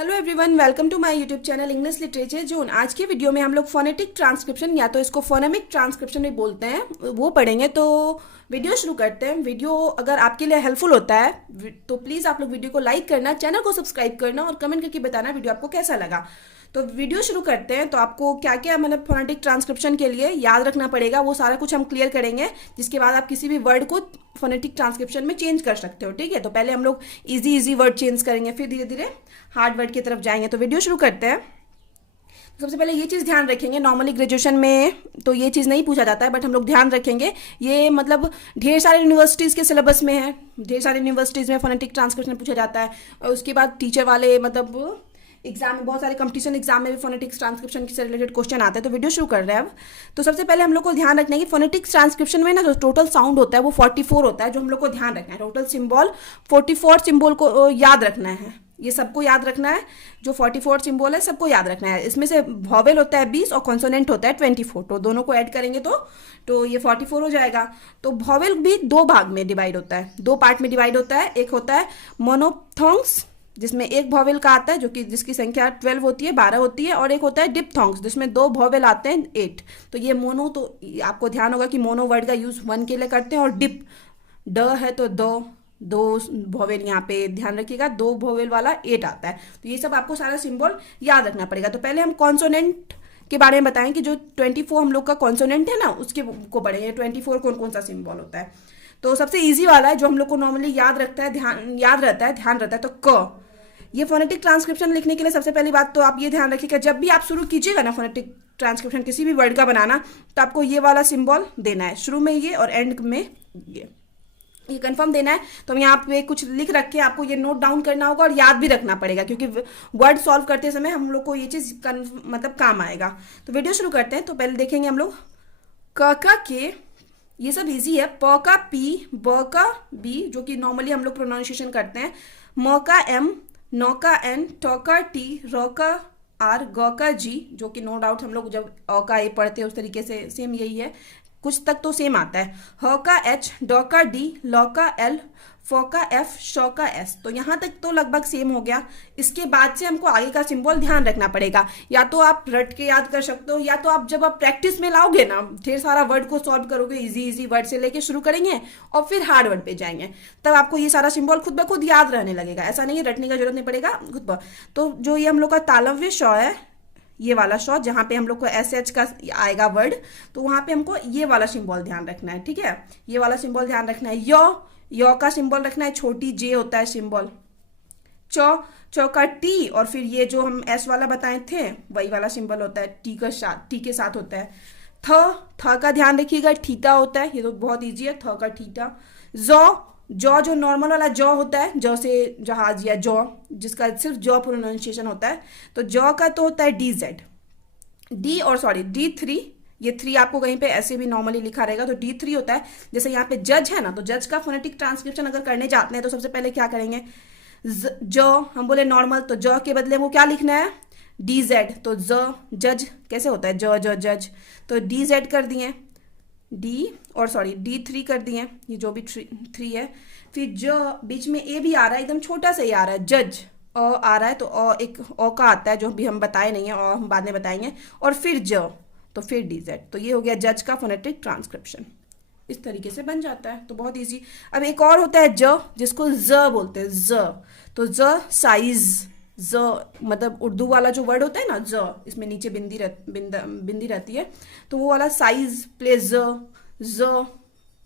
Hello everyone, welcome to my YouTube channel English literature zone. आज के video में हम लोग फोनेटिक ट्रांसक्रिप्शन या तो इसको फोनेमिक ट्रांसक्रिप्शन भी बोलते हैं वो पढ़ेंगे। तो वीडियो शुरू करते हैं। वीडियो अगर आपके लिए हेल्पफुल होता है तो प्लीज़ आप लोग वीडियो को लाइक करना, चैनल को सब्सक्राइब करना और कमेंट करके बताना वीडियो आपको कैसा लगा। तो वीडियो शुरू करते हैं। तो आपको क्या क्या मतलब फोनेटिक ट्रांसक्रिप्शन के लिए याद रखना पड़ेगा वो सारा कुछ हम क्लियर करेंगे, जिसके बाद आप किसी भी वर्ड को फोनेटिक ट्रांसक्रिप्शन में चेंज कर सकते हो। ठीक है, तो पहले हम लोग इजी वर्ड चेंज करेंगे, फिर धीरे धीरे हार्ड वर्ड की तरफ जाएंगे। तो वीडियो शुरू करते हैं। सबसे पहले ये चीज़ ध्यान रखेंगे, नॉर्मली ग्रेजुएशन में तो ये चीज़ नहीं पूछा जाता है, बट हम लोग ध्यान रखेंगे। ये मतलब ढेर सारे यूनिवर्सिटीज़ के सिलेबस में है, ढेर सारे यूनिवर्सिटीज़ में फोनेटिक ट्रांसक्रिप्शन पूछा जाता है। और उसके बाद टीचर वाले मतलब एग्जाम में, बहुत सारे कंपटीशन एग्जाम में भी फोनेटिक्स ट्रांसक्रिप्शन से रिलेटेड क्वेश्चन आते हैं। तो वीडियो शुरू कर रहे हैं अब। तो सबसे पहले हम लोग को ध्यान रखना है कि फोनेटिक्स ट्रांसक्रिप्शन में ना जो टोटल साउंड होता है वो 44 होता है, जो हम लोग को ध्यान रखना है। टोटल सिंबल 44 सिंबल को याद रखना है, ये सबको याद रखना है। जो 44 सिंबल है सबको याद रखना है। इसमें से वॉवेल होता है 20 और कॉन्सोनेंट होता है 24। तो दोनों को ऐड करेंगे तो ये 44 हो जाएगा। तो वॉवेल भी दो भाग में डिवाइड होता है, दो पार्ट में डिवाइड होता है। एक होता है मोनोथोंग्स, जिसमें एक वॉवेल का आता है जो कि जिसकी संख्या 12 होती है, 12 होती है। और एक होता है डिप्थोंग्स, जिसमें दो वॉवेल आते हैं 8। तो ये मोनो, तो आपको ध्यान होगा कि मोनो वर्ड का यूज 1 के लिए करते हैं। और डिप ड है तो दो वॉवेल यहाँ पे ध्यान रखिएगा, दो वॉवेल वाला 8 आता है। तो ये सब आपको सारा सिंबल याद रखना पड़ेगा। तो पहले हम कॉन्सोनेंट के बारे में बताएं कि जो 24 हम लोग का कॉन्सोनेंट है ना, उसके को पढ़ेंगे 24 कौन कौन सा सिंबल होता है। तो सबसे ईजी वाला है जो हम लोग को नॉर्मली याद रहता है, ध्यान रहता है तो क। ये फोनेटिक ट्रांसक्रिप्शन लिखने के लिए सबसे पहली बात तो आप ये ध्यान रखिएगा, जब भी आप शुरू कीजिएगा ना फोनेटिक ट्रांसक्रिप्शन किसी भी वर्ड का बनाना, तो आपको ये वाला सिंबल देना है, शुरू में ये और एंड में ये कंफर्म देना है। तो हम यहाँ पे कुछ लिख रखे हैं, आपको ये नोट डाउन करना होगा और याद भी रखना पड़ेगा, क्योंकि वर्ड सॉल्व करते समय हम लोग को ये चीज़ मतलब काम आएगा। तो वीडियो शुरू करते हैं। तो पहले देखेंगे हम लोग क का के, ये सब इजी है। प का पी, ब का बी जो कि नॉर्मली हम लोग प्रोनाउंसिएशन करते हैं, म का एम, नौ का एन, ट का टी, र का आर, ग का जी, जो कि नो डाउट हम लोग जब अ का ए पढ़ते हैं उस तरीके से सेम यही है, कुछ तक तो सेम आता है। ह का एच, ड का डी, ल का एल, फ का एफ, श का एस। तो यहाँ तक तो लगभग सेम हो गया। इसके बाद से हमको आगे का सिंबल ध्यान रखना पड़ेगा। या तो आप रट के याद कर सकते हो, या तो आप जब आप प्रैक्टिस में लाओगे ना, ढेर सारा वर्ड को सॉल्व करोगे, इजी वर्ड से लेके शुरू करेंगे और फिर हार्ड वर्ड पे जाएंगे, तब आपको ये सारा सिंबल खुद ब खुद याद रहने लगेगा। ऐसा नहीं है, रटने का जरूरत नहीं पड़ेगा खुद ब। तो जो ये हम लोग का तालव्य श है, ये वाला श जहाँ पे हम लोग को एस एच का आएगा वर्ड, तो वहाँ पे हमको ये वाला सिंबल ध्यान रखना है। ठीक है, ये वाला सिंबल ध्यान रखना है। य का सिंबल रखना है, छोटी जे होता है सिंबल। च का टी, और फिर ये जो हम एस वाला बताए थे वही वाला सिंबल होता है, टी के साथ होता है। थ का ध्यान रखिएगा, ठीता होता है, ये तो बहुत ईजी है, थ का ठीता। जौ जो नॉर्मल वाला जौ होता है, जौ से जहाज या जौ, जिसका सिर्फ जौ प्रोनाउंसिएशन होता है। तो जौ का तो होता है D3। ये 3 आपको कहीं पे ऐसे भी नॉर्मली लिखा रहेगा, तो D3 होता है। जैसे यहाँ पे जज है ना, तो जज का फोनेटिक ट्रांसक्रिप्शन अगर करने जाते हैं तो सबसे पहले क्या करेंगे, जौ हम बोले नॉर्मल, तो जौ के बदले वो क्या लिखना है, DZ। तो जज कैसे होता है, जज, तो DZ कर दिए, D3 कर दिए, ये जो भी 3 है। फिर जो बीच में ए भी आ रहा है, एकदम छोटा सा ही आ रहा है, जज आ रहा है, तो एक का आता है जो भी हम बताए नहीं है, और हम बाद में बताएंगे। और फिर तो फिर DZ। तो ये हो गया जज का फोनेटिक ट्रांसक्रिप्शन, इस तरीके से बन जाता है। तो बहुत इजी। अब एक और होता है जिसको ज बोलते हैं, तो साइज, मतलब उर्दू वाला जो वर्ड होता है ना, इसमें नीचे बिंदी रहती है, तो वो वाला साइज प्लेज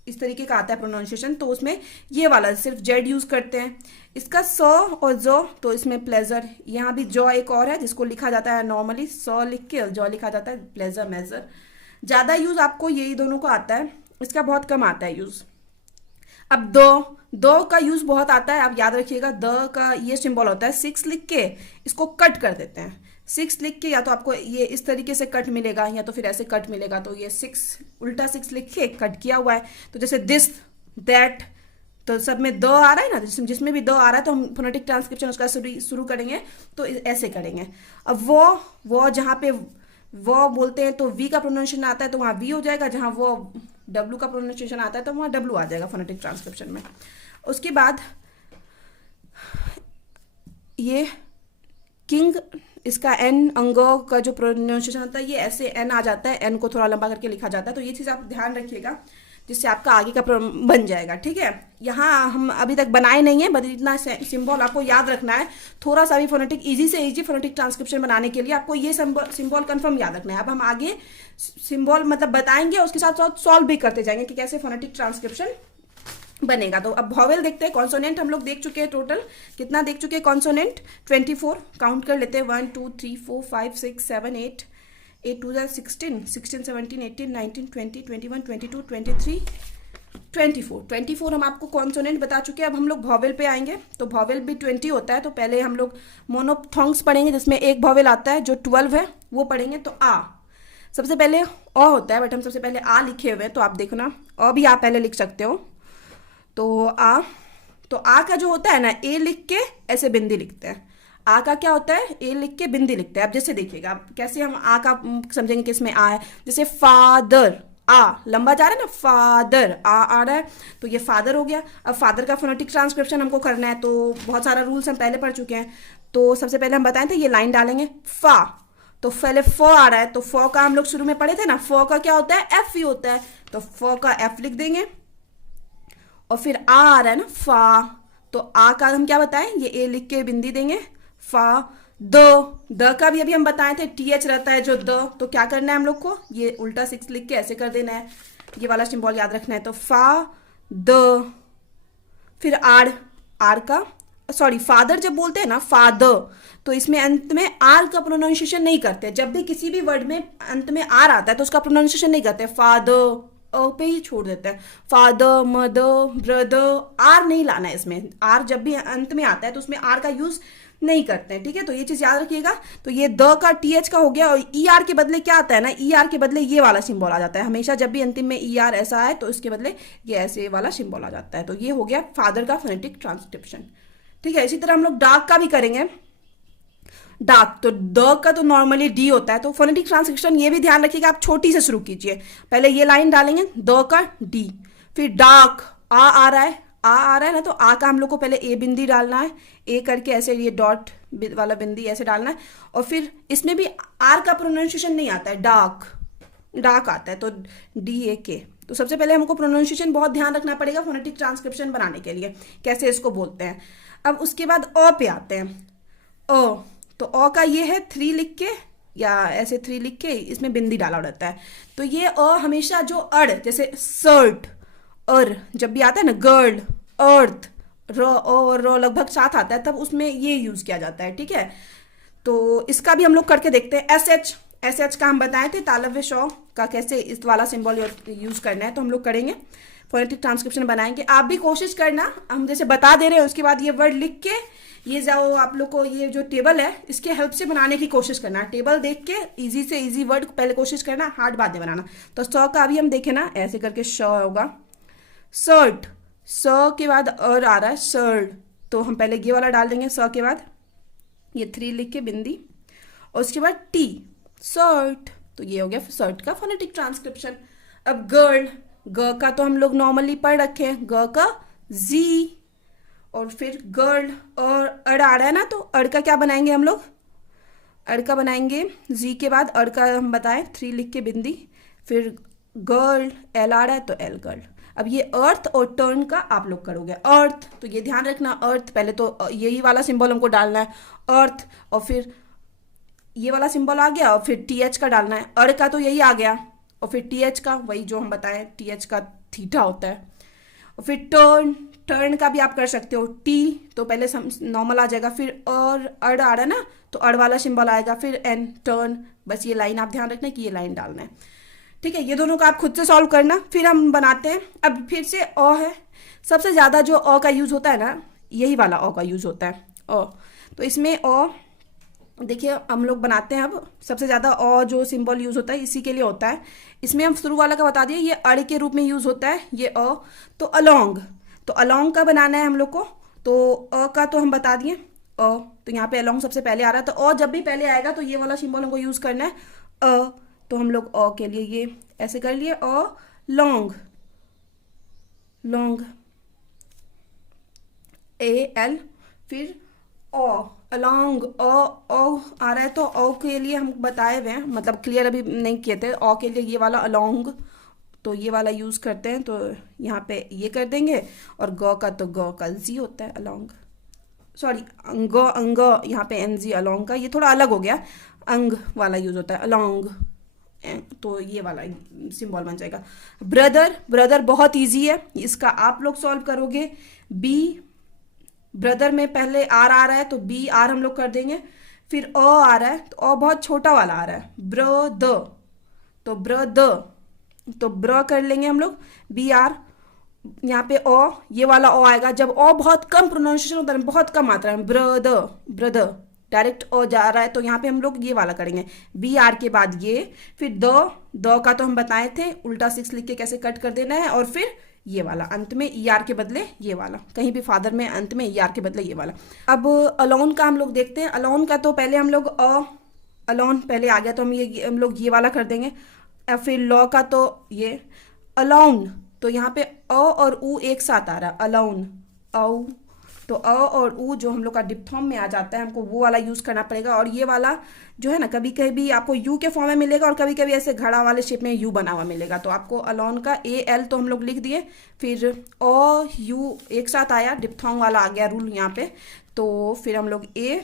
इस तरीके का आता है प्रोनाउंसिएशन। तो उसमें ये वाला सिर्फ जेड यूज करते हैं। इसका स और जो, तो इसमें प्लेजर, यहाँ भी जॉ एक और है जिसको लिखा जाता है नॉर्मली स लिख के जॉ लिखा जाता है, प्लेजर मेजर। ज्यादा यूज आपको यही दोनों को आता है, इसका बहुत कम आता है यूज। अब दो का यूज बहुत आता है, आप याद रखिएगा। द का ये सिंबल होता है 6 लिख के इसको कट कर देते हैं। 6 लिख के या तो आपको ये इस तरीके से कट मिलेगा, या तो फिर ऐसे कट मिलेगा। तो ये 6 उल्टा 6 लिख के कट किया हुआ है। तो जैसे दिस, दैट, तो सब में द आ रहा है ना, जिसमें भी द आ रहा है तो हम फोनेटिक ट्रांसक्रिप्शन उसका शुरू करेंगे तो ऐसे करेंगे। अब वो जहाँ पे वो बोलते हैं तो वी का प्रोनाउंसिएशन आता है तो वहाँ वी हो जाएगा, जहाँ वो डब्ल्यू का प्रोनाउंसिएशन आता है तो वहाँ डब्ल्यू आ जाएगा फोनेटिक ट्रांसक्रिप्शन में। उसके बाद ये किंग, इसका एन, अंग का जो प्रोनाउंसिएशन होता है ये ऐसे एन आ जाता है, एन को थोड़ा लंबा करके लिखा जाता है। तो ये चीज़ आप ध्यान रखिएगा जिससे आपका आगे का बन जाएगा। ठीक है, यहाँ हम अभी तक बनाए नहीं है, बस इतना सिंबल आपको याद रखना है। थोड़ा सा भी फोनेटिक इजी से इजी फोनेटिक ट्रांसक्रिप्शन बनाने के लिए आपको ये सिंबल कंफर्म याद रखना है। अब हम आगे सिंबल मतलब बताएंगे, उसके साथ साथ सॉल्व भी करते जाएंगे कि कैसे फोनेटिक ट्रांसक्रिप्शन बनेगा। तो अब वॉवेल देखते हैं। कॉन्सोनेंट हम लोग देख चुके हैं, टोटल कितना देख चुके हैं कॉन्सोनेंट, 24। काउंट कर लेते हैं, 1 2 3 4 5 6 7 8, 8 2 16, 16 17 18 19 20 21 22 23 24। 24 हम आपको कॉन्सोनेंट बता चुके हैं। अब हम लोग वॉवेल पे आएंगे। तो वॉवेल भी 20 होता है। तो पहले हम लोग मोनोथॉन्ग्स पढ़ेंगे जिसमें एक वॉवेल आता है जो 12 है, वो पढ़ेंगे। तो आ सबसे पहले अ होता है, बट हम सबसे पहले आ लिखे हुए हैं, तो आप देखो ना, अ भी आप पहले लिख सकते हो। तो आ का जो होता है ना, ए लिख के ऐसे बिंदी लिखते हैं। आ का क्या होता है, ए लिख के बिंदी लिखते हैं। अब जैसे देखिएगा, अब कैसे हम आ का समझेंगे कि इसमें आ है। जैसे फादर, आ लंबा जा रहा है ना, फादर आ रहा है, तो ये फादर हो गया। अब फादर का फोनेटिक ट्रांसक्रिप्शन हमको करना है, तो बहुत सारा रूल्स हम पहले पढ़ चुके हैं। तो सबसे पहले हम बताए थे ये लाइन डालेंगे फा, तो पहले फ आ रहा है, तो फ का हम लोग शुरू में पढ़े थे ना, फ का क्या होता है, एफ ही होता है। तो फ का एफ लिख देंगे, और फिर आ रहा है ना फा, तो आ का हम क्या बताएं, ये ए लिख के बिंदी देंगे, फा। द का भी अभी हम बताए थे, टी एच रहता है जो द, तो क्या करना है हम लोग को, ये उल्टा 6 लिख के ऐसे कर देना है, ये वाला सिंबल याद रखना है। तो फा द, फिर आर, आर का सॉरी फादर जब बोलते हैं ना फादर, तो इसमें अंत में आर का प्रोनाउंसिएशन नहीं करते। जब भी किसी भी वर्ड में अंत में आर आता है तो उसका प्रोनाउंसिएशन नहीं करते, फादर पे ही छोड़ देते हैं। फादर, मदर, ब्रदर, आर नहीं लाना है इसमें। आर जब भी अंत में आता है तो उसमें आर का यूज नहीं करते हैं। ठीक है, तो ये चीज याद रखिएगा। तो ये द का टी एच का हो गया, और ई आर के बदले क्या आता है ना, ई आर के बदले ये वाला सिंबल आ जाता है हमेशा। जब भी अंतिम में ई आर ऐसा है तो इसके बदले ये ऐसे वाला सिंबल आ जाता है। तो ये हो गया फादर का फोनेटिक ट्रांसक्रिप्शन। ठीक है, इसी तरह हम लोग डार्क का भी करेंगे। डार्क, तो द का तो नॉर्मली डी होता है, तो फोनेटिक ट्रांसक्रिप्शन ये भी ध्यान रखिएगा, आप छोटी से शुरू कीजिए। पहले ये लाइन डालेंगे द का डी, फिर डार्क, आ रहा है, आ रहा है ना, तो आ का हम लोग को पहले ए बिंदी डालना है, ए करके ऐसे ये डॉट वाला बिंदी ऐसे डालना है। और फिर इसमें भी आर का प्रोनाउंसिएशन नहीं आता है, डार्क, डार्क आता है, तो डी ए के। तो सबसे पहले हमको प्रोनाउंसिएशन बहुत ध्यान रखना पड़ेगा फोनेटिक ट्रांसक्रिप्शन बनाने के लिए, कैसे इसको बोलते हैं। अब उसके बाद अ पे आते हैं। अ, तो अ का ये है 3 लिख के, या ऐसे 3 लिख के इसमें बिंदी डाला रहता है। तो ये अ हमेशा जो अड़, जैसे सर्ट, अर जब भी आता है ना, गर्ल, अर्थ, र और र लगभग साथ आता है, तब उसमें ये यूज किया जाता है। ठीक है, तो इसका भी हम लोग करके देखते हैं। एस एच, एस एच का हम बताए थे तालव्य शौ का कैसे इस वाला सिंबल यूज करना है, तो हम लोग करेंगे, फोनेटिक ट्रांसक्रिप्शन बनाएंगे। आप भी कोशिश करना, हम जैसे बता दे रहे हैं उसके बाद ये वर्ड लिख के, ये जाओ आप लोग को ये जो टेबल है इसके हेल्प से बनाने की कोशिश करना। टेबल देख के इजी से इजी वर्ड पहले कोशिश करना, हार्ड बाद में बनाना। तो स का अभी हम देखें ना, ऐसे करके श होगा, सर्ट, स के बाद अर आ रहा है, सर्ट, तो हम पहले ये वाला डाल देंगे, स के बाद ये 3 लिख के बिंदी, और उसके बाद टी, सर्ट, तो ये हो गया सर्ट का फोनेटिक ट्रांसक्रिप्शन। अब गर्ल, ग का तो हम लोग नॉर्मली पढ़ रखे हैं, ग का जी, और फिर गर्ल, और अड़ आ रहा है ना, तो अड़ का क्या बनाएंगे हम लोग, अड़ का बनाएंगे जी के बाद अड़ का हम बताएं 3 लिख के बिंदी, फिर गर्ल, एल आ रहा है तो एल गर्ल। अब ये अर्थ और टर्न का आप लोग करोगे, अर्थ, तो ये ध्यान रखना, अर्थ पहले तो यही वाला सिंबल हमको डालना है, अर्थ, और फिर ये वाला सिंबल आ गया, और फिर टी एच का डालना है। अड़ का तो यही आ गया, और फिर टी एच का वही जो हम बताएं, टी एच का थीटा होता है। और फिर टर्न, टर्न का भी आप कर सकते हो, टी तो पहले नॉर्मल आ जाएगा, फिर और अड़ आ रहा है ना, तो अड़ वाला सिंबल आएगा, फिर एन, टर्न। बस ये लाइन आप ध्यान रखना कि ये लाइन डालना है। ठीक है, ये दोनों का आप खुद से सॉल्व करना। फिर हम बनाते हैं, अब फिर से अ है, सबसे ज़्यादा जो अ का यूज़ होता है ना, यही वाला अ का यूज़ होता है, अ। तो इसमें अ देखिए हम लोग बनाते हैं। अब सबसे ज़्यादा अ जो सिंबल यूज़ होता है इसी के लिए होता है। इसमें हम शुरू वाला का बता दिए, ये अड़ के रूप में यूज़ होता है ये अ। तो अलोंग, तो अलोंग का बनाना है हम लोग को, तो अ का तो हम बता दिए, अ, तो यहाँ पे अलोंग सबसे पहले आ रहा है, तो अ जब भी पहले आएगा तो ये वाला सिंबल हमको यूज़ करना है, अ। तो हम लोग अ के लिए ये ऐसे कर लिए, a long, long, A L, फिर अलोंग, ओ आ रहा है तो ओ के लिए हम बताए हुए हैं, मतलब क्लियर अभी नहीं किए थे। ओ के लिए ये वाला अलोंग, तो ये वाला यूज़ करते हैं, तो यहाँ पे ये कर देंगे। और गौ का तो गौ का जी होता है अलोंग, सॉरी अंग अंग, यहाँ पे एन जी अलोंग का ये थोड़ा अलग हो गया, अंग वाला यूज़ होता है अलोंग, तो ये वाला सिंबल बन जाएगा। ब्रदर, ब्रदर बहुत इजी है, इसका आप लोग सॉल्व करोगे। बी, ब्रदर में पहले आर आ रहा है तो बी आर हम लोग कर देंगे। फिर अ आ रहा है तो अ बहुत छोटा वाला आ रहा है, ब्र द, तो ब्र द, तो ब्र कर लेंगे हम लोग, बी आर। यहाँ पे ओ, ये वाला ओ आएगा जब ओ बहुत कम प्रोनाउंसिएशन होता है, बहुत कम मात्रा में, ब्रद, ब्रदर, डायरेक्ट ओ जा रहा है तो यहाँ पे हम लोग ये वाला करेंगे, बी आर के बाद ये। फिर द का तो हम बताए थे उल्टा सिक्स लिख के कैसे कट कर देना है। और फिर ये वाला अंत में ई आर के बदले ये वाला, कहीं भी फादर में अंत में ई आर के बदले ये वाला। अब अलोन का हम लोग देखते हैं। अलोन का तो पहले हम लोग अलोन पहले आ गया तो हम लोग ये वाला कर देंगे। फिर लॉ का तो ये अलाउन, तो यहाँ पे अ और ऊ एक साथ आ रहा है, अलाउन, औ, तो अ और ऊ जो हम लोग का डिप्थॉर्म में आ जाता है, हमको वो वाला यूज़ करना पड़ेगा। और ये वाला जो है ना, कभी कभी आपको यू के फॉर्म में मिलेगा और कभी कभी ऐसे घड़ा वाले शेप में यू बना हुआ मिलेगा, तो आपको अलोन का ए एल तो हम लोग लिख दिए। फिर ओ यू एक साथ आया, डिप्थॉर्म वाला आ गया रूल यहाँ पे, तो फिर हम लोग ए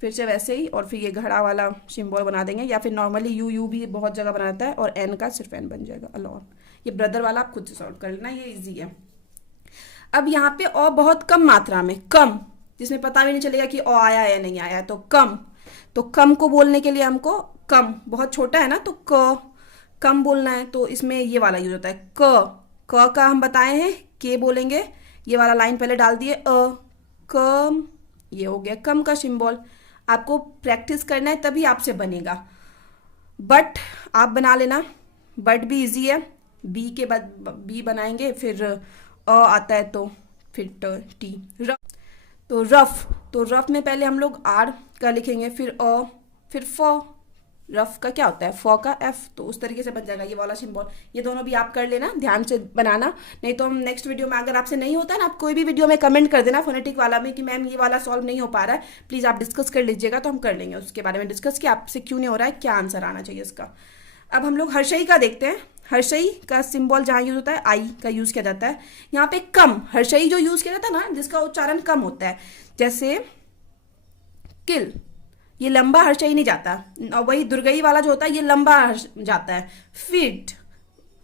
फिर से वैसे ही, और फिर ये घड़ा वाला सिंबल बना देंगे, या फिर नॉर्मली यू यू भी बहुत जगह बनाता है, और एन का सिर्फ एन बन जाएगा अलोन। ये ब्रदर वाला आप खुद से सॉल्व कर लेना, ये इजी है। अब यहाँ पे ओ बहुत कम मात्रा में, कम, जिसमें पता भी नहीं चलेगा कि ओ आया या नहीं आया, तो कम, तो कम को बोलने के लिए हमको, कम बहुत छोटा है ना तो कम बोलना है, तो इसमें ये वाला यूज होता है क का हम बताए हैं के बोलेंगे, ये वाला लाइन पहले डाल दिए, कम, ये हो गया कम का सिंबल। आपको प्रैक्टिस करना है तभी आपसे बनेगा। बट आप बना लेना, बट भी इजी है, बी के बाद बी बनाएंगे, फिर आता है तो फिर टी, रफ, तो रफ, तो रफ में पहले हम लोग आर का लिखेंगे, फिर फिर फ, रफ का क्या होता है फ का एफ, तो उस तरीके से बन जाएगा ये वाला सिंबल। ये दोनों भी आप कर लेना, ध्यान से बनाना, नहीं तो हम नेक्स्ट वीडियो में, अगर आपसे नहीं होता है ना, आप कोई भी वीडियो में कमेंट कर देना फोनेटिक वाला में कि मैम ये वाला सॉल्व नहीं हो पा रहा है, प्लीज़ आप डिस्कस कर लीजिएगा, तो हम कर लेंगे उसके बारे में डिस्कस कि आपसे क्यों नहीं हो रहा है, क्या आंसर आना चाहिए इसका। अब हम लोग हर्षई का देखते हैं। हर्षई का सिंबल जहाँ यूज होता है आई का यूज किया जाता है। यहाँ पे कम, हर्षई जो यूज किया जाता है ना, जिसका उच्चारण कम होता है, जैसे किल, ये लंबा हर्षई नहीं जाता, और वही दुर्गई वाला जो होता है ये लंबा जाता है। फीट,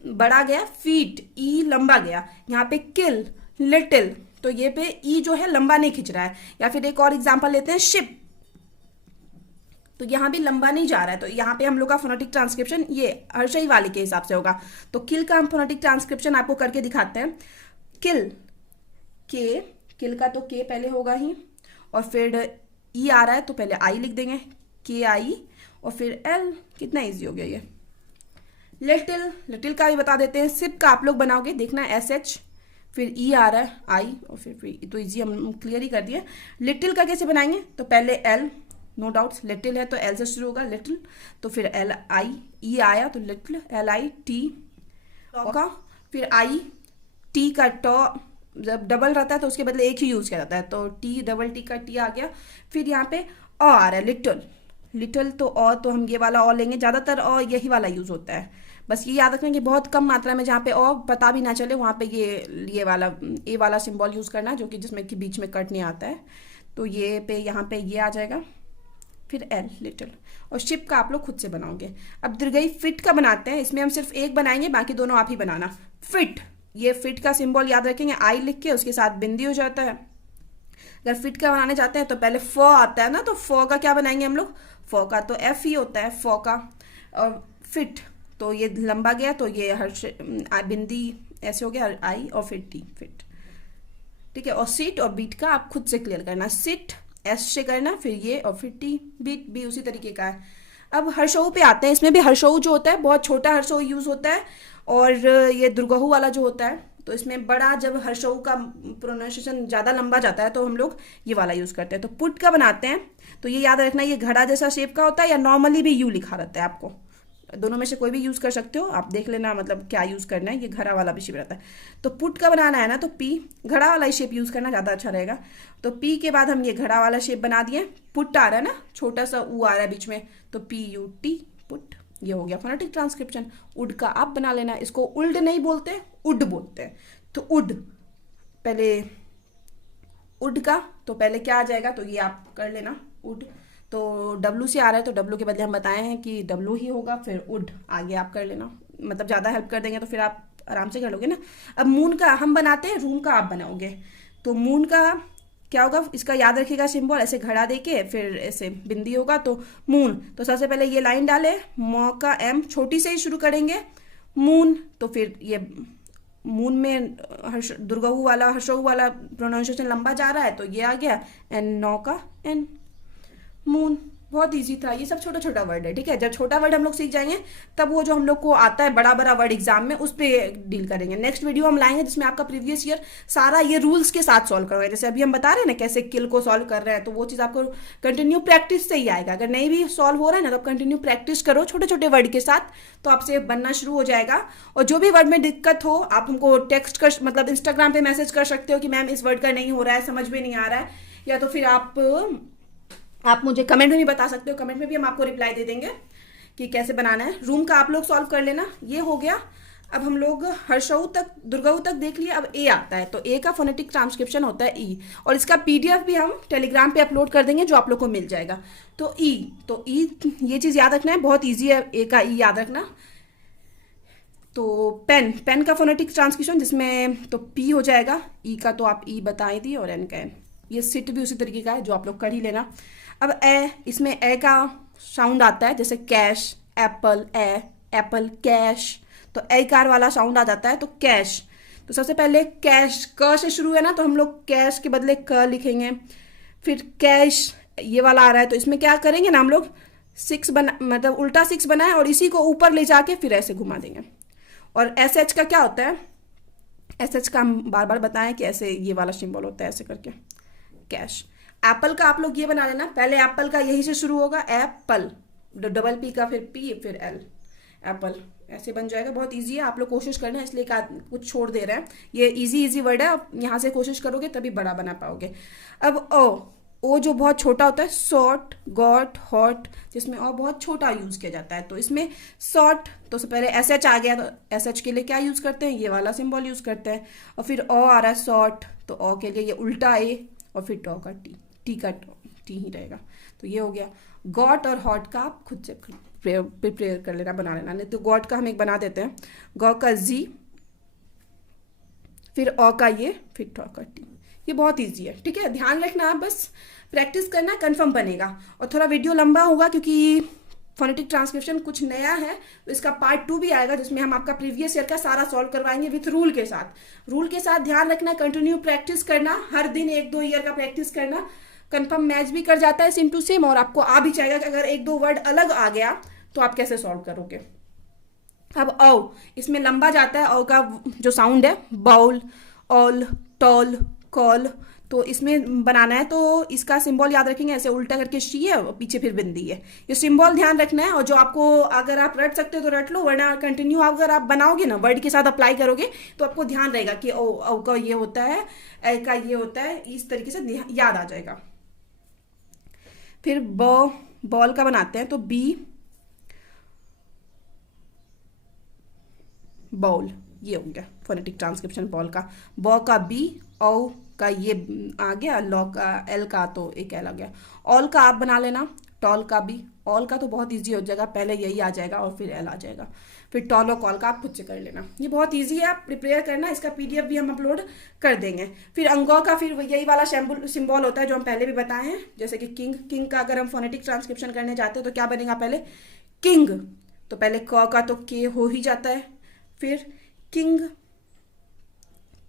बड़ा गया, फीट, ई लंबा गया। यहाँ पे किल, लिटिल, तो ये पे ई जो है लंबा नहीं खिंच रहा है। या फिर एक और एग्जांपल लेते हैं, शिप, तो यहाँ भी लंबा नहीं जा रहा है, तो यहाँ पे हम लोग का फोनेटिक ट्रांसक्रिप्शन ये हर्षई वाले के हिसाब से होगा। तो किल का हम फोनेटिक ट्रांसक्रिप्शन आपको करके दिखाते हैं। किल, के, किल का तो के पहले होगा ही, और फिर ई आ रहा है तो पहले आई लिख देंगे, के आई, और फिर एल, कितना इजी हो गया ये। लिटिल, लिटिल का भी बता देते हैं। सिप का आप लोग बनाओगे, देखना एस एच, फिर ई आ रहा है आई, और फिर तो इजी हम क्लियर ही कर दिए। लिटिल का कैसे बनाएंगे, तो पहले एल, नो डाउट्स लिटिल है तो एल से शुरू होगा लिटिल, तो फिर एल आई, ई आया तो लिटिल, एल आई टी का, फिर आई, टी का टॉ जब डबल रहता है तो उसके बदले एक ही यूज किया जाता है, तो टी, डबल टी का टी आ गया। फिर यहाँ पे अ आ रहा है लिटिल, लिटिल तो अ, तो हम ये वाला अ लेंगे, ज़्यादातर अ यही वाला यूज होता है। बस ये याद रखना कि बहुत कम मात्रा में जहाँ पे अ पता भी ना चले वहाँ पे ये वाला ए वाला सिंबल यूज करना, जो कि जिसमें कि बीच में कट नहीं आता है, तो ये पे यहाँ पे ये आ जाएगा। फिर एल लिटिल, और शिप का आप लोग खुद से बनाओगे। अब दीर्घई फिट का बनाते हैं, इसमें हम सिर्फ एक बनाएंगे, बाकी दोनों आप ही बनाना। फिट, ये फिट का सिंबल याद रखेंगे, आई लिख के उसके साथ बिंदी हो जाता है। अगर फिट का बनाने जाते हैं तो पहले फ आता है ना, तो फ का क्या बनाएंगे हम लोग, फ का तो एफ ही होता है फ का। और फिट, तो ये लंबा गया तो ये हर्ष बिंदी ऐसे हो गया आई, और फिर टी, फिट, ठीक है। और सीट और बीट का आप खुद से क्लियर करना, सिट एस से करना, फिर ये, और फिर टी, बीट भी उसी तरीके का है। अब हर्षऊ पे आते हैं, इसमें भी हर्षऊ जो होता है बहुत छोटा हर्षऊ यूज होता है, और ये दुर्गहु वाला जो होता है, तो इसमें बड़ा, जब हर्षऊ का प्रोनाउंसिएशन ज़्यादा लंबा जाता है तो हम लोग ये वाला यूज़ करते हैं। तो पुट का बनाते हैं, तो ये याद रखना, ये घड़ा जैसा शेप का होता है, या नॉर्मली भी यू लिखा रहता है आपको, दोनों में से कोई भी यूज़ कर सकते हो, आप देख लेना मतलब क्या यूज़ करना है। ये घड़ा वाला भी शेप रहता है। तो पुट का बनाना है ना, तो पी घड़ा वाला ही शेप यूज़ करना ज़्यादा अच्छा रहेगा। तो पी के बाद हम ये घड़ा वाला शेप बना दिए। पुट आ रहा है ना, छोटा सा ऊ आ रहा है बीच में, तो PUT पुट, ये हो गया फोनेटिक ट्रांसक्रिप्शन। उड का आप बना लेना, इसको उल्ड नहीं बोलते, उड बोलते हैं। तो उड, पहले उड का तो पहले क्या आ जाएगा, तो ये आप कर लेना उड। तो W से आ रहा है, तो W के बदले हम बताए हैं कि W ही होगा, फिर उड आगे आप कर लेना। मतलब ज़्यादा हेल्प कर देंगे तो फिर आप आराम से कर लोगे ना। अब मून का हम बनाते हैं, रूम का आप बनाओगे। तो मून का क्या होगा, इसका याद रखिएगा सिंबल, ऐसे घड़ा देके फिर ऐसे बिंदी होगा तो मून। तो सबसे पहले ये लाइन डाले, मौ का M छोटी से ही शुरू करेंगे, मून। तो फिर ये मून में दुर्गऊ वाला हर्षऊ वाला प्रोनाउंसिएशन लंबा जा रहा है, तो ये आ गया। एन, नौ का N, मून। बहुत इजी था, ये सब छोटा छोटा वर्ड है, ठीक है। जब छोटा वर्ड हम लोग सीख जाएंगे तब वो जो हम लोग को आता है बड़ा बड़ा वर्ड एग्जाम में, उस पर डील करेंगे। नेक्स्ट वीडियो हम लाएंगे जिसमें आपका प्रीवियस ईयर सारा ये रूल्स के साथ सॉल्व करोगे। जैसे अभी हम बता रहे हैं ना कैसे किल को सॉल्व कर रहे हैं, तो वो चीज़ आपको कंटिन्यू प्रैक्टिस से ही आएगा। अगर नहीं भी सॉल्व हो रहा है ना, तो आप कंटिन्यू प्रैक्टिस करो छोटे छोटे वर्ड के साथ, तो आपसे बनना शुरू हो जाएगा। और जो भी वर्ड में दिक्कत हो, आप हमको टेक्स्ट कर, मतलब इंस्टाग्राम पे मैसेज कर सकते हो कि मैम इस वर्ड का नहीं हो रहा है, समझ में नहीं आ रहा है, या तो फिर आप मुझे कमेंट में भी बता सकते हो। कमेंट में भी हम आपको रिप्लाई दे देंगे कि कैसे बनाना है। रूम का आप लोग सॉल्व कर लेना, ये हो गया। अब हम लोग हर्षऊ तक, दुर्गऊ तक देख लिए। अब ए आता है, तो ए का फोनेटिक ट्रांसक्रिप्शन होता है ई, और इसका PDF भी हम टेलीग्राम पे अपलोड कर देंगे, जो आप लोग को मिल जाएगा। तो ई ये चीज़ याद रखना है, बहुत ईजी है ए का ई याद रखना। तो पेन का फोनेटिक ट्रांसक्रिप्शन, जिसमें तो P हो जाएगा, ई का तो आप ई बता ही दी, और एन का एन। ये सिट भी उसी तरीके का है, जो आप लोग कर ही लेना। अब इसमें ए का साउंड आता है, जैसे कैश, एप्पल, एप्पल, कैश, तो ए कार वाला साउंड आ जाता है, तो कैश। तो सबसे पहले कैश क से शुरू है ना, तो हम लोग कैश के बदले क लिखेंगे। फिर कैश ये वाला आ रहा है, तो इसमें क्या करेंगे ना हम लोग 6 बना, मतलब उल्टा 6 बनाए और इसी को ऊपर ले जाके फिर ऐसे घुमा देंगे। और SH का क्या होता है, SH का हम बार बार बताएं कि ऐसे ये वाला सिंबल होता है, ऐसे करके कैश। एप्पल का आप लोग ये बना लेना, पहले एप्पल का यही से शुरू होगा, एप्पल, डबल P का फिर P फिर L, एप्पल, ऐसे बन जाएगा। बहुत इजी है, आप लोग कोशिश करना, इसलिए कुछ छोड़ दे रहे हैं। ये इजी वर्ड है, आप यहाँ से कोशिश करोगे तभी बड़ा बना पाओगे। अब ओ जो बहुत छोटा होता है, शॉर्ट, गॉट, हॉट, जिसमें और बहुत छोटा यूज किया जाता है, तो इसमें शॉर्ट। तो सबसे पहले SH आ गया, तो SH के लिए क्या यूज करते हैं, ये वाला सिंबल यूज करते हैं। और फिर आ रहा है शॉर्ट, तो के लिए ये उल्टा ए, और फिर टॉ का टी का टी ही रहेगा। तो ये हो गया। गॉट और हॉट का आप खुद से प्रिपेयर कर लेना, बना लेना। नहीं तो गॉट का हम एक बना देते हैं, गौ का जी, फिर का ये, फिर टॉ का टी। ये बहुत इजी है, ठीक है। ध्यान रखना, आप बस प्रैक्टिस करना, कंफर्म बनेगा। और थोड़ा वीडियो लंबा होगा क्योंकि फोनेटिक ट्रांसक्रिप्शन कुछ नया है, तो इसका पार्ट 2 भी आएगा, जिसमें हम आपका प्रीवियस ईयर का सारा सॉल्व करवाएंगे विथ रूल के साथ। रूल के साथ ध्यान रखना, कंटिन्यू प्रैक्टिस करना, हर दिन 1-2 ईयर का प्रैक्टिस करना। कंफर्म मैच भी कर जाता है सेम टू सेम, और आपको आ भी जाएगा कि अगर 1-2 वर्ड अलग आ गया तो आप कैसे सॉल्व करोगे। अब इसमें लंबा जाता है, का जो साउंड है, बाउल, ऑल, टॉल, कॉल, तो इसमें बनाना है। तो इसका सिंबल याद रखेंगे, ऐसे उल्टा करके शी है, पीछे फिर बिंदी है, ये सिंबल ध्यान रखना है। और जो आपको अगर आप रट सकते हो तो रट लो, वरना कंटिन्यू अगर आप बनाओगे ना, वर्ड के साथ अप्लाई करोगे, तो आपको ध्यान रहेगा कि ओ का ये होता है, ए का ये होता है, इस तरीके से याद आ जाएगा। फिर बॉल का बनाते हैं, तो बी, बाउल, ये हो गया फोनेटिक ट्रांसक्रिप्शन बॉल का। बॉ का बी, औ का ये आ गया, लॉ का एल का तो एक एल आ गया। ऑल का आप बना लेना, टॉल का भी, ऑल का तो बहुत इजी हो जाएगा, पहले यही आ जाएगा और फिर एल आ जाएगा। फिर टॉल और कॉल का आप खुद से कर लेना, ये बहुत इजी है, आप प्रिपेयर करना। इसका PDF भी हम अपलोड कर देंगे। फिर अंगौ का फिर यही वाला सिंबल होता है जो हम पहले भी बताए हैं, जैसे कि किंग का अगर हम फोनेटिक ट्रांसक्रिप्शन करने जाते हैं तो क्या बनेगा, पहले किंग, तो पहले क का तो के हो ही जाता है, फिर किंग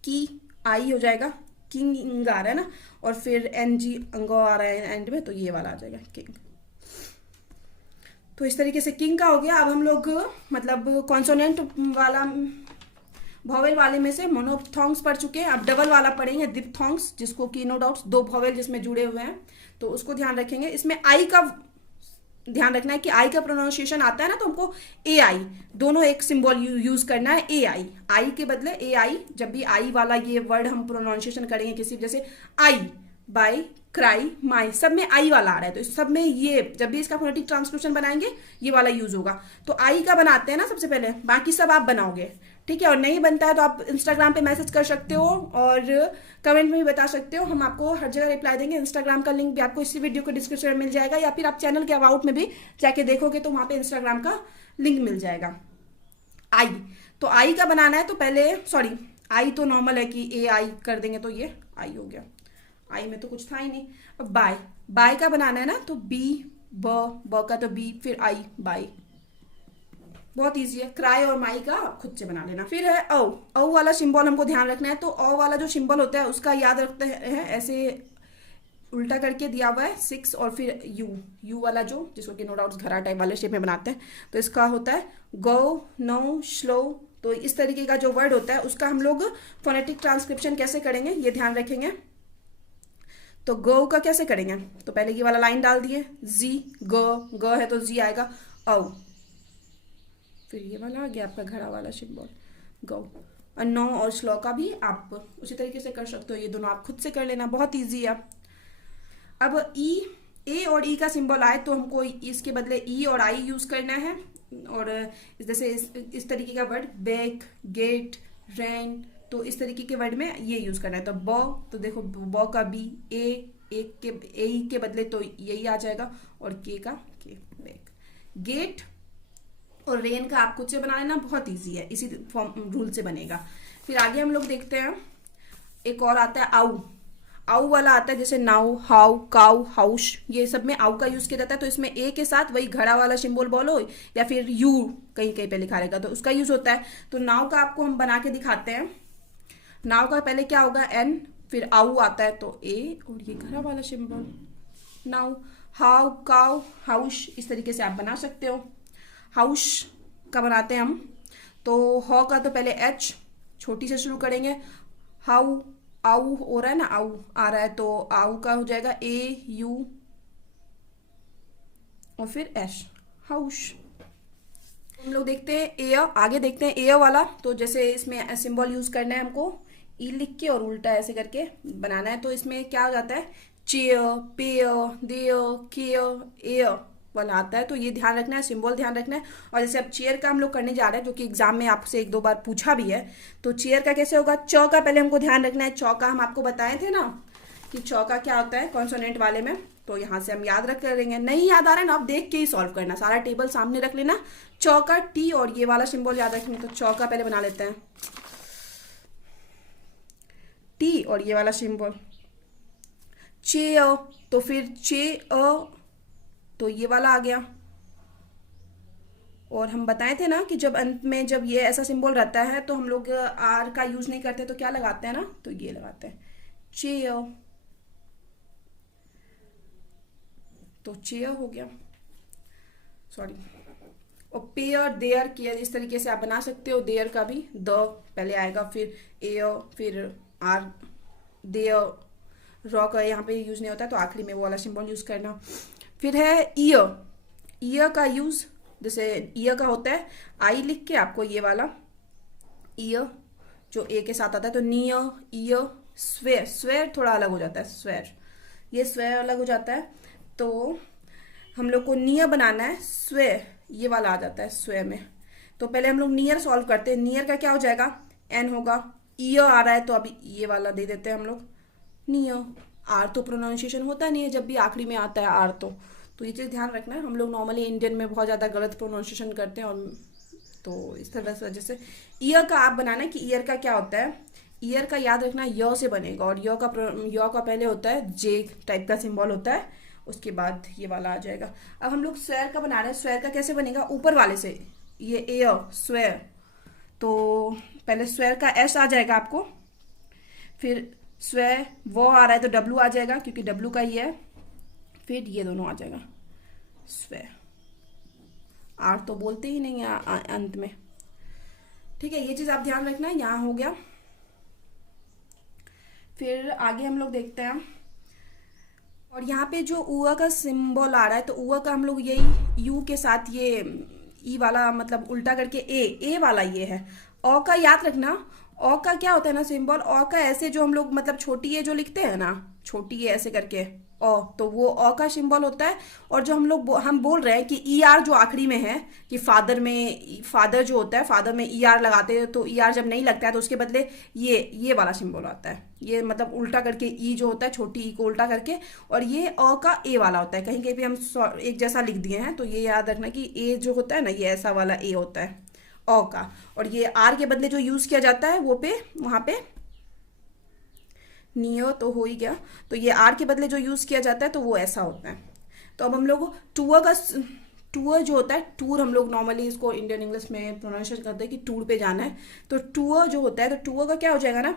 की आई हो जाएगा, किंग आ रहा है ना, और फिर NG अंगो आ रहा है एंड में, तो ये वाला आ जाएगा किंग। तो इस तरीके से किंग का हो गया। अब हम लोग मतलब कॉन्सोनेंट वाला, वॉवेल वाले में से मोनोथॉन्ग्स पढ़ चुके हैं, अब डबल वाला पढ़ेंगे, दिप्थॉन्ग्स, जिसको कि नो डाउट्स 2 वॉवेल जिसमें जुड़े हुए हैं, तो उसको ध्यान रखेंगे। इसमें आई का ध्यान रखना है कि आई का प्रोनाउंसिएशन आता है ना तो हमको ए आई, दोनों एक सिंबल यूज करना है। ए आई, आई के बदले ए आई, जब भी आई वाला ये वर्ड हम प्रोनाउंसिएशन करेंगे किसी, जैसे आई, बाई, क्राई, माई, सब में आई वाला आ रहा है तो इस सब में ये जब भी इसका फोनेटिक ट्रांसक्रिप्शन बनाएंगे ये वाला यूज होगा। तो आई का बनाते हैं ना सबसे पहले, बाकी सब आप बनाओगे, ठीक है। और नहीं बनता है तो आप इंस्टाग्राम पे मैसेज कर सकते हो और कमेंट में भी बता सकते हो, हम आपको हर जगह रिप्लाई देंगे। इंस्टाग्राम का लिंक भी आपको इसी वीडियो के डिस्क्रिप्शन में मिल जाएगा, या फिर आप चैनल के अबाउट में भी जाके देखोगे तो वहां पे इंस्टाग्राम का लिंक मिल जाएगा। आई, तो आई का बनाना है तो पहले, सॉरी आई तो नॉर्मल है कि ए आई कर देंगे तो ये आई हो गया, आई में तो कुछ था ही नहीं। अब बाय, बाय का बनाना है ना तो बी, ब का तो बी, फिर आई, बाई, बहुत इजी है। क्राई और माई का खुद से बना लेना। फिर है औ, औ वाला सिंबल हमको ध्यान रखना है। तो औ वाला जो सिंबल होता है उसका याद रखते हैं, ऐसे उल्टा करके दिया हुआ है 6, और फिर यू, यू वाला जो जिसको कि नो डाउट घरा टाइप वाले शेप में बनाते हैं, तो इसका होता है गो, नो, स्लो। तो इस तरीके का जो वर्ड होता है उसका हम लोग फोनेटिक ट्रांसक्रिप्शन कैसे करेंगे ये ध्यान रखेंगे। तो गो का कैसे करेंगे, तो पहले ये वाला लाइन डाल दिए, जी, ग है तो जी आएगा, औ, फिर ये वाला आ गया आपका घड़ा वाला सिंबल, गो। और नो और स्लो का भी आप उसी तरीके से कर सकते हो, ये दोनों आप खुद से कर लेना, बहुत ईजी है। अब ई, ए और ई का सिंबल आए तो हमको इसके बदले ई और आई यूज करना है। और जैसे इस तरीके का वर्ड बैग, गेट, रेन, तो इस तरीके के वर्ड में ये यूज करना है। तो ब, तो देखो ब का बी, ए के बदले तो यही आ जाएगा, और के का के, बैग। गेट और रेन का आप खुद से बना लेना, बहुत इजी है, इसी फॉर्म रूल से बनेगा। फिर आगे हम लोग देखते हैं, एक और आता है आउ, आउ वाला आता है, जैसे नाउ, हाउ, काउ, हाउस, ये सब में आउ का यूज किया जाता है। तो इसमें ए के साथ वही घड़ा वाला सिंबल बोलो, या फिर यू कहीं कहीं पे लिखा रहेगा तो उसका यूज होता है। तो नाउ का आपको हम बना के दिखाते हैं। नाउ का पहले क्या होगा, एन, फिर आउ आता है तो ए, और ये घड़ा वाला symbol, now. How, cow, house, इस तरीके से आप बना सकते हो। हाउस का बनाते हैं हम, तो हॉ का तो पहले एच छोटी से शुरू करेंगे, हाउ, आउ हो रहा है ना, आउ आ रहा है तो आउ का हो जाएगा ए, यू, और फिर एश, हाउस। हम लोग देखते हैं ए, आगे देखते हैं ए वाला। तो जैसे इसमें सिंबल यूज करना है हमको, ई लिख के और उल्टा ऐसे करके बनाना है। तो इसमें क्या हो जाता है, chair, pair, there, care, air वाला आता है। तो ये ध्यान रखना है, सिंबल ध्यान रखना है। और जैसे अब चेयर का हम लोग करने जा रहे हैं, जो कि एग्जाम में आपसे 1-2 बार पूछा भी है, तो चेयर का कैसे होगा, च का पहले हमको ध्यान रखना है। चौका हम आपको बताए थे ना कि चौका क्या होता है कॉन्सोनेंट वाले में, तो यहाँ से हम याद रख करेंगे। नहीं याद आ रहा है ना, आप देख के ही सॉल्व करना, सारा टेबल सामने रख लेना। चौका, टी और ये वाला सिंबल याद रखेंगे। तो चौका पहले बना लेते हैं, टी और ये वाला सिंबल, चेयर, तो फिर तो ये वाला आ गया। और हम बताए थे ना कि जब अंत में जब ये ऐसा सिंबल रहता है तो हम लोग आर का यूज नहीं करते, तो क्या लगाते हैं ना, तो ये लगाते हैं, चेयर। तो चेयर हो गया, सॉरी। और पेयर, देयर, केयर, इस तरीके से आप बना सकते हो। देयर का भी द पहले आएगा, फिर एयर, फिर आर, देयर। रॉ का यहाँ पे यूज नहीं होता, तो आखिरी में वो वाला सिंबल यूज करना। फिर है ईयर, ईयर का यूज, जैसे ईयर का होता है आई लिख के आपको ये वाला ईयर जो ए के साथ आता है, तो नियर, ईयर, स्वेयर, स्वेयर थोड़ा अलग हो जाता है, स्वेयर, ये स्वेयर अलग हो जाता है। तो हम लोग को नियर बनाना है, स्वेयर ये वाला आ जाता है स्वेयर में। तो पहले हम लोग नियर सॉल्व करते हैं। नियर का क्या हो जाएगा, एन होगा, ईयर आ रहा है तो अभी ये वाला दे देते हैं हम लोग, नियर। आर तो प्रोनाउंसिएशन होता नहीं है जब भी आखिरी में आता है आर, तो ये चीज़ ध्यान रखना है। हम लोग नॉर्मली इंडियन में बहुत ज़्यादा गलत प्रोनाउंसिएशन करते हैं, और तो इस तरह से जैसे ईयर का आप बनाना है कि ईयर का क्या होता है, ईयर का याद रखना य से बनेगा, और य का पहले होता है जे टाइप का सिंबल होता है, उसके बाद ये वाला आ जाएगा। अब हम लोग स्वेयर का बना रहे हैं। स्वेयर का कैसे बनेगा, ऊपर वाले से, ये एयर, स्वेयर, तो पहले स्वेयर का एस आ जाएगा आपको, फिर स्वेयर वो आ रहा है तो डब्लू आ जाएगा क्योंकि डब्लू का ही है, फिर ये दोनों आ जाएगा स्वेयर। आर तो बोलते ही नहीं है अंत में, ठीक है, ये चीज आप ध्यान रखना है। यहाँ हो गया। फिर आगे हम लोग देखते हैं और यहाँ पे जो ऊआ का सिंबल आ रहा है, तो ऊआ का हम लोग यही यू के साथ ये ई वाला मतलब उल्टा करके ए वाला ये है। औ का याद रखना, औ का क्या होता है ना सिंबल, औ का ऐसे जो हम लोग मतलब छोटी ए जो लिखते हैं ना, छोटी ए ऐसे करके औ, तो वो औ का सिंबल होता है। और जो हम बोल रहे हैं कि ई आर जो आखिरी में है, कि फादर जो होता है, फादर में ई आर लगाते हैं, तो ई आर जब नहीं लगता है तो उसके बदले ये वाला सिंबल आता है। ये मतलब उल्टा करके ई जो होता है, छोटी ई को उल्टा करके, और ये अ का ए वाला होता है। कहीं कहीं भी हम एक जैसा लिख दिए हैं, तो ये याद रखना कि ए जो होता है ना, ये ऐसा वाला ए होता है अ का। और ये आर के बदले जो यूज किया जाता है वो वहां पे नियो तो हो ही गया, तो ये आर के बदले जो यूज किया जाता है तो वो ऐसा होता है। तो अब हम लोग टूर जो होता है, टूर हम लोग नॉर्मली इसको इंडियन इंग्लिश में प्रोनाउंसिएशन करते हैं कि टूर पे जाना है। तो टूर जो होता है, तो टूर का क्या हो जाएगा ना,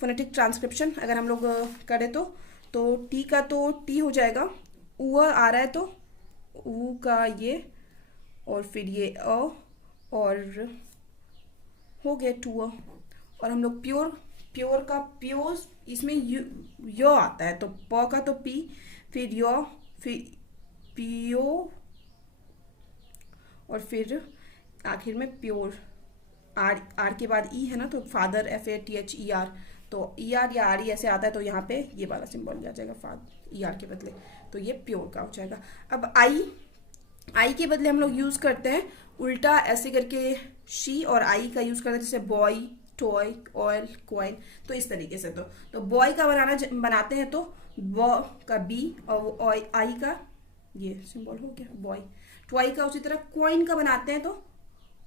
फोनेटिक ट्रांसक्रिप्शन अगर हम लोग करें तो टी का तो टी हो जाएगा, ऊ आ रहा है तो ऊ का ये, और फिर ये अ, और हो गया टूर। और हम लोग प्योर का प्योर, इसमें यो आता है, तो प का तो पी, फिर यो, फिर पियो, और फिर आखिर में प्योर। आर के बाद ई है ना, तो फादर FATHER, तो ई आर या आर ई ऐसे आता है, तो यहाँ पे ये वाला सिंबल आ जाएगा फादर ई आर के बदले, तो ये प्योर का हो जाएगा। अब आई के बदले हम लोग यूज करते हैं उल्टा ऐसे करके शी, और आई का यूज करते हैं जैसे बॉय, टॉय, ऑयल, कॉइन, तो इस तरीके से। तो बॉय का बनाते हैं तो ब का बी, और आई का ये सिंबल हो गया बॉय। टॉय का उसी तरह कॉइन का बनाते हैं तो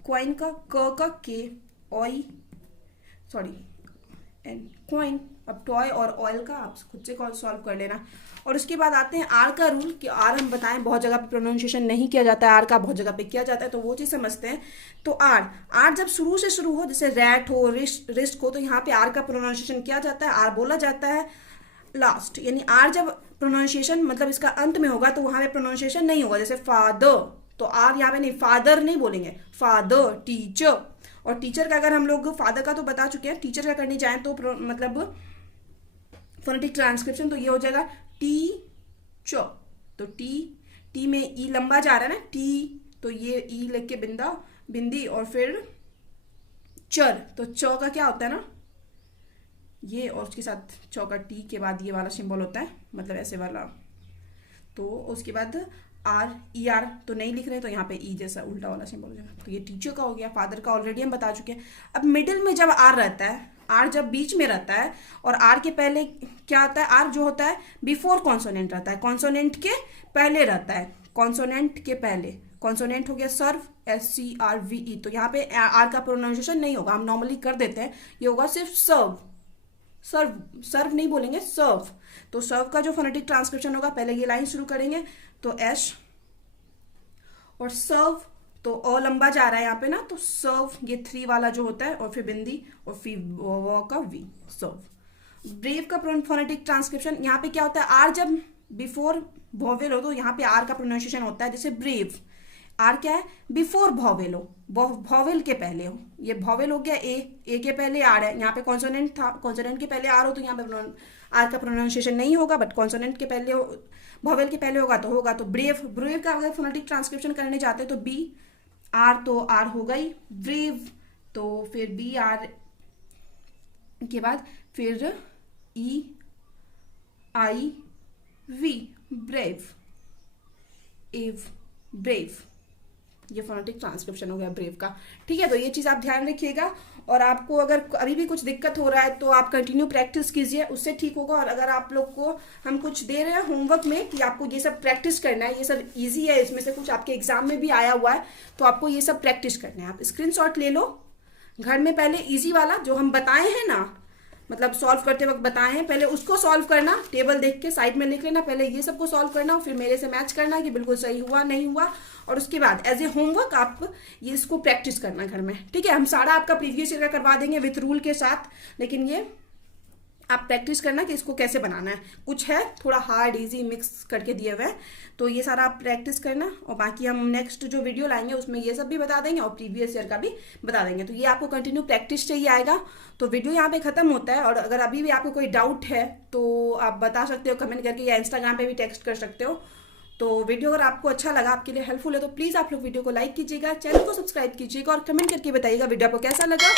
कॉइन का का के, ऑय, सॉरी एंड कॉइन। अब टॉय और ऑयल का आप खुद से सॉल्व कर लेना। और उसके बाद आते हैं आर का रूल, कि आर हम बताएं बहुत जगह पे प्रोनाउंसिएशन नहीं किया जाता है आर का, बहुत जगह पे किया जाता है, तो वो चीज़ समझते हैं। तो आर जब शुरू से शुरू हो, जैसे रैट हो, रिस्ट हो, तो यहाँ पे आर का प्रोनाउंसिएशन किया जाता है, आर बोला जाता है लास्ट। यानी आर जब प्रोनाउंसिएशन मतलब इसका अंत में होगा तो वहाँ पे प्रोनाउंसिएशन नहीं होगा। जैसे फादर, तो आर यहाँ पे नहीं, फादर नहीं बोलेंगे, फादर। टीचर, और टीचर का अगर हम लोग फादर का तो बता चुके हैं, टीचर का करने जाए तो मतलब फोनेटिक ट्रांसक्रिप्शन तो ये हो जाएगा टी चो। तो टी में ई लंबा जा रहा है ना, टी, तो ये ई लिख के बिंदी, और फिर चर, तो चौ का क्या होता है ना ये, और उसके साथ चौ का टी के बाद ये वाला सिंबल होता है, मतलब ऐसे वाला। तो उसके बाद आर, ई आर तो नहीं लिख रहे, तो यहाँ पे ई जैसा उल्टा वाला सिंबल हो जाएगा। तो ये टीचर का हो गया, फादर का ऑलरेडी हम बता चुके हैं। अब मिडिल में जब आर रहता है, आर जब बीच में रहता है, और आर के पहले क्या आता है, आर जो होता है बिफोर कॉन्सोनेंट रहता है, कॉन्सोनेंट के पहले रहता है, कॉन्सोनेंट के पहले। कॉन्सोनेंट हो गया सर्व, SCRVE, तो यहाँ पे आर का प्रोनाउंसिएशन नहीं होगा, हम नॉर्मली कर देते हैं, ये होगा सिर्फ सर्व नहीं बोलेंगे, सर्व। तो सर्व का जो फोनेटिक ट्रांसक्रिप्शन होगा, पहले ये लाइन शुरू करेंगे तो एश, और सर्व तो अ लंबा जा रहा है यहाँ पे ना, तो सर्व ये 3 वाला जो होता है, और फिर बिंदी, और फिर वो का वी, सर्व। ब्रेव का फोनेटिक ट्रांसक्रिप्शन, यहाँ पे क्या होता है, आर जब बिफोर वॉवेल हो तो यहाँ पे आर का प्रोनाउंसिएशन होता है। जैसे ब्रेव, आर क्या है, बिफोर वॉवेल हो, वॉवेल के पहले हो। ये वॉवेल हो गया ए के पहले आर है, यहाँ पे कॉन्सोनेंट था, कॉन्सोनेंट के पहले आर हो, तो यहाँ पे आर का प्रोनाउंसिएशन नहीं होगा, बट कॉन्सोनेंट के पहले वॉवेल के पहले होगा तो होगा। तो ब्रेव का अगर फोनेटिक ट्रांसक्रिप्शन करने जाते हैं तो बी आर, तो आर हो गई ब्रेव, तो फिर बी आर के बाद फिर ई आई वी, ब्रेव, ब्रेव, ये फोनेटिक ट्रांसक्रिप्शन हो गया ब्रेव का। ठीक है, तो ये चीज़ आप ध्यान रखिएगा। और आपको अगर अभी भी कुछ दिक्कत हो रहा है तो आप कंटिन्यू प्रैक्टिस कीजिए, उससे ठीक होगा। और अगर आप लोग को हम कुछ दे रहे हैं होमवर्क में कि आपको ये सब प्रैक्टिस करना है, ये सब इजी है, इसमें से कुछ आपके एग्जाम में भी आया हुआ है, तो आपको ये सब प्रैक्टिस करना है। आप स्क्रीनशॉट ले लो घर में, पहले इजी वाला जो हम बताए हैं ना, मतलब सॉल्व करते वक्त बताए हैं, पहले उसको सॉल्व करना, टेबल देख के साइड में लिख लेना, पहले ये सबको सॉल्व करना, फिर मेरे से मैच करना कि बिल्कुल सही हुआ नहीं हुआ, और उसके बाद एज ए होमवर्क आप ये इसको प्रैक्टिस करना घर में। ठीक है, हम सारा आपका प्रीवियस ईयर का करवा देंगे विथ रूल के साथ, लेकिन ये आप प्रैक्टिस करना कि इसको कैसे बनाना है। कुछ है थोड़ा हार्ड इजी मिक्स करके दिए हुए हैं, तो ये सारा आप प्रैक्टिस करना। और बाकी हम नेक्स्ट जो वीडियो लाएंगे उसमें ये सब भी बता देंगे और प्रीवियस ईयर का भी बता देंगे। तो ये आपको कंटिन्यू प्रैक्टिस चाहिए आएगा। तो वीडियो यहाँ पे खत्म होता है, और अगर अभी भी आपको कोई डाउट है तो आप बता सकते हो कमेंट करके, या इंस्टाग्राम पे भी टेक्स्ट कर सकते हो। तो वीडियो अगर आपको अच्छा लगा, आपके लिए हेल्पफुल है, तो प्लीज़ आप लोग वीडियो को लाइक कीजिएगा, चैनल को सब्सक्राइब कीजिएगा और कमेंट करके बताइएगा वीडियो आपको कैसा लगा।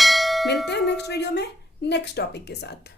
मिलते हैं नेक्स्ट वीडियो में नेक्स्ट टॉपिक के साथ।